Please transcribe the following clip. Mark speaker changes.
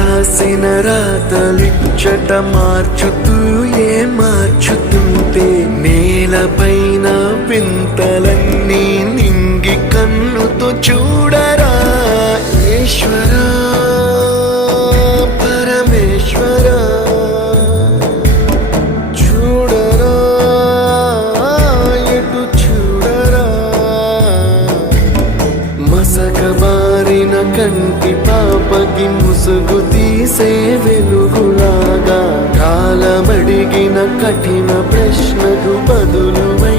Speaker 1: రాసిన రాతలిచ్చట మార్చుతూ ఏ మార్చుతుంటే నేలపైన వింతలన్నీ నింగి కన్నుతో చూడరా. ఈశ్వర పరమేశ్వరా చూడరా ఎటు చూడరా. మసకబారిన కంటి పాపకి ముసుగు తీసే వెలుగులాగా కాలమడిగిన కఠిన ప్రశ్నకు బదులువై